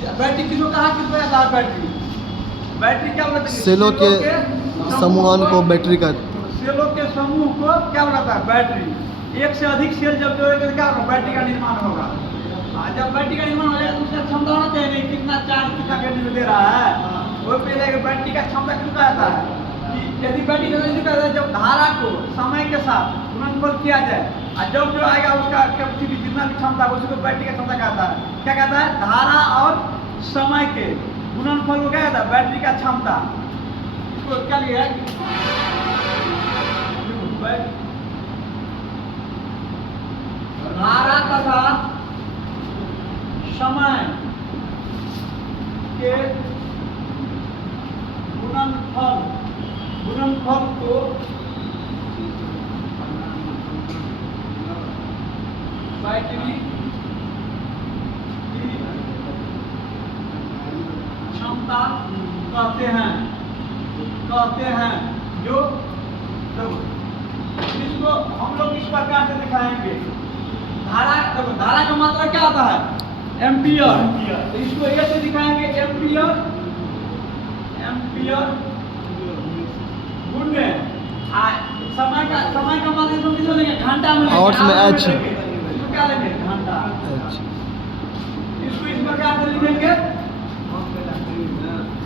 Battery किसको कहा किसको कहता है बैटरी? बैटरी क्या बोलते हैं? सेलों के समूहन को बैटरी का सेलों के समूह को क्या बोलता है? बैटरी। एक से अधिक सेल जब जोड़ेंगे तो क्या होगा? बैटरी का निर्माण होगा। जब बैटरी का निर्माण हो जाएगा तो उसका क्षमता होना चाहिए नहीं, कितना चार्ज कितना करने में दे रहा है। वो पहले बैटरी का क्षमता किसको कहता है? कि यदि बैटरी का कहता है जब धारा को समय के साथ गुणनफल किया जाए और जब जो आएगा उसका कैपेसिटी जितना भी क्षमता है उसको बैटरी का क्षमता कहता है। क्या कहता है? धारा और समय के गुणनफल को क्या कहता है? बैटरी का क्षमता। इसको क्या लिया है? धारा तथा समय के गुणनफल को बैटरी की क्षमता कहते हैं जो इसको हम लोग इस प्रकार से दिखाएंगे। धारा का मात्रा क्या होता है? एम्पियर। तो इसको ये से दिखाएंगे एम्पियर गुणे समय का मात्रा इसको किसको लेंगे? घंटा में लेंगे। आवर्स में एच। इसको क्या लेंगे? घंटा। इसको इस प्रकार से लिखेंगे।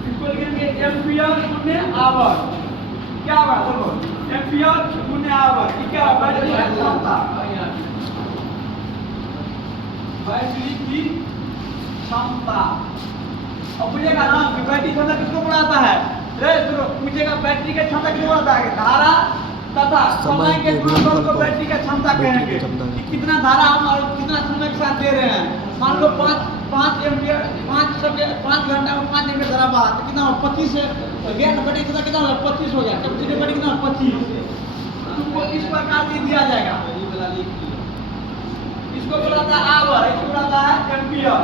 इसको लिखेंगे एम्पियर गुणे आवर। क्या होगा? देखो एम्पियर गुणे आवर क्या होगा? बैटरी की क्षमता। बैटरी की क्षमता। अब पूछेगा ना कि बैटरी क्षमता किसको बढ़ाता है? पूछेगा बैटरी की क्षमता किसको बढ़ाता है? धारा तथा समय के गुणनफल को बैटरी का क्षमता कहेंगे। कि कितना धारा हम और कितना समय के साथ दे रहे हैं। मान लो 5 एम्पियर 5 घंटा में 5 एम्पियर धारा बहा तो कितना 25 से गया तो बैटरी कितना होगा? 25 हो गया। कैपेसिटी बैटरी कितना? 25। तुमको इस प्रकार से दिया जाएगा। इसको बोलाता है आवर, इसको बोलाता है एम्पियर,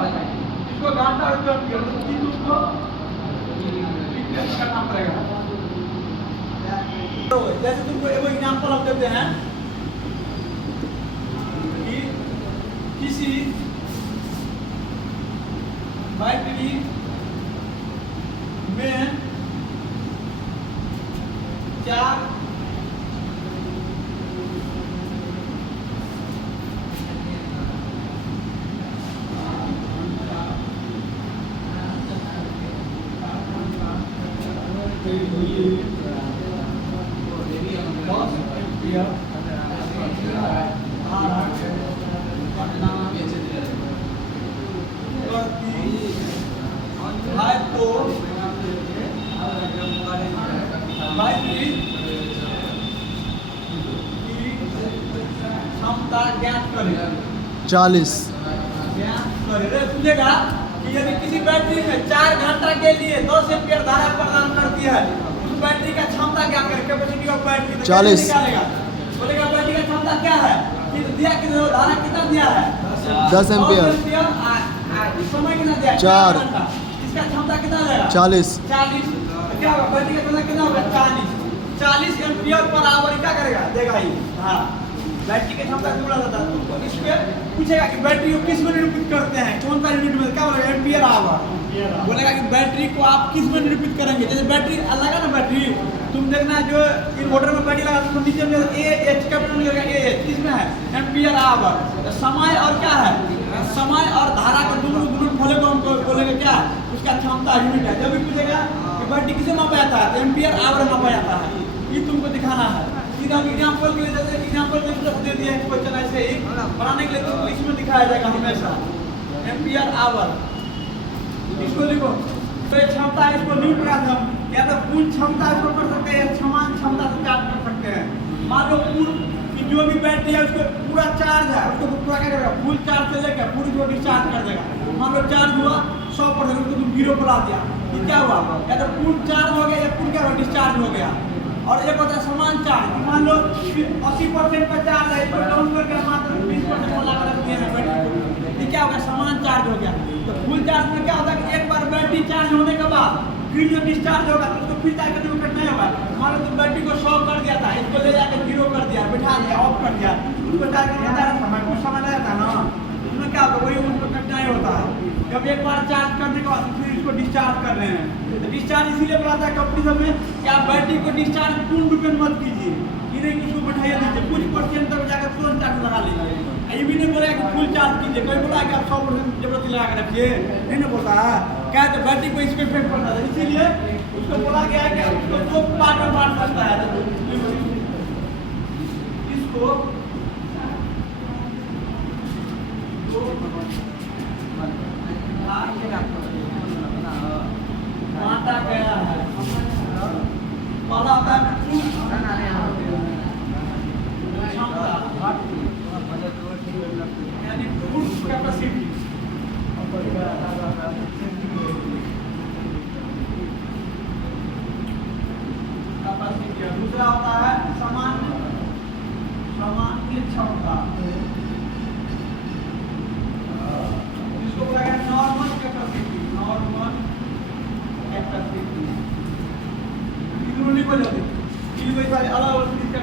इसको घंटा और एम्पियर। तो तुमको करना पड़ेगा। तो जैसे तुमको एक एग्जांपल हम देते हैं कि किसी बैटरी में 4 ज्ञात करें 40। पूछेगा कि यदि किसी बैटरी में 4 घंटा के लिए 10 एम्पियर धारा प्रदान करती है उस बैटरी का क्षमता क्या करें? कैपेसिटी ऑफ बैटरी तो 40 निकालेगा। बोलेगा बैटरी का क्षमता क्या है? कि दिया कि धारा कितना दिया है? 10 एम्पियर। समय कितना दिया? 4 घंटा। इसका क्षमता कितना रहेगा? 40। क्या होगा? बैटरी का क्षमता कितना होगा? 40 एम्पियर पर आवर क्या करेगा? देगा ही। हाँ, बैटरी की क्षमता जोड़ा जाता है। तो इस पे पूछेगा कि बैटरी को किस में निरूपित करते हैं? कौन सा यूनिट में? क्या बोलेगा? Ampere hour. बोलेगा कि बैटरी को आप किस में निरूपित करेंगे? जैसे बैटरी लगा ना बैटरी, तुम देखना जो इन्वर्टर में बैटरी लगा तो नीचे में AH कैपिटल में लगेगा AH, किसमें है? Ampere hour. तो समय और क्या है? समय और धारा के दोनों गुणनफल को हमको बोलेंगे क्या? उसका क्षमता यूनिट है। जब भी पूछेगा कि बैटरी किसे मापा जाता है? एम्पियर आवर मापा जाता है। ये तुमको दिखाना है। एग्जाम्पल के लिए जैसे एग्जाम्पल दे दिया है क्वेश्चन ऐसे ही बनाने के लिए तुमको इसमें दिखाया जाएगा हमेशा एम्पियर आवर। इसको लिखो। तो ये क्षमता है, इसको न्यूटन का हम या तो पूर्ण क्षमता इसको कर सकते हैं या समान क्षमता से चार्ज कर सकते हैं। मान लो पूर्ण जो भी बैटरी है उसको पूरा चार्ज है, उसको पूरा क्या करेगा? फुल चार्ज से लेकर पूरी को डिस्चार्ज कर देगा। मान लो चार्ज हुआ 100%, उसको तुम 0 पर ला दिया, ये क्या हुआ? या तो पूर्ण चार्ज हो गया या पूर्ण क्या हुआ? डिस्चार्ज हो गया। और एक होता है समान चार्ज। मान लो 80% पर चार्ज है, इसको डाउन करके मात्र 20% को लगा दिया है बैटरी को, ये क्या हो गया? समान चार्ज हो गया। तो फुल चार्ज में क्या होता है कि एक बार बैटरी चार्ज होने के बाद फिर जब डिस्चार्ज होगा तो उसको फिर जाकर न्यूट्रल नहीं होगा। मान लो तुम बैटरी को 100 कर दिया था, इसको ले जाकर 0 कर दिया, बिठा दिया, ऑफ कर दिया, उसको चार्ज करने का समय कुछ समय लगता है ना, इसमें क्या क्या होता है, वही उसको कठिनाई होता है। जब एक बार चार्ज करने के बाद फिर इसको डिस्चार्ज कर रहे हैं, तो डिस्चार्ज इसीलिए बुलाता है कंपनी सब में कि आप बैटरी को डिस्चार्ज पूर्ण रूप में मत कीजिए, ये नहीं कि उसको बैठाइए दीजिए, कुछ परसेंट तक जाकर तुरंत चार्ज लगा लीजिए। ये भी नहीं बोला कि फुल चार्ज कीजिए, कोई बोला कि आप 100% जबरदस्ती लगा के रखिए, नहीं ना बोलता है क्या, तो बैटरी को इस पर इफेक्ट पड़ता है, इसीलिए उसको बोला गया है कि उसको दो पार्ट में बांट सकता है। इसको बांटा गया है। पहला होता है यानी फुल कैपेसिटी, दूसरा होता है सामान्य क्षमता, इसको बोला गया नॉर्मल कैपेसिटी। तीनों लिखो जल्दी, अलग अलग चीज का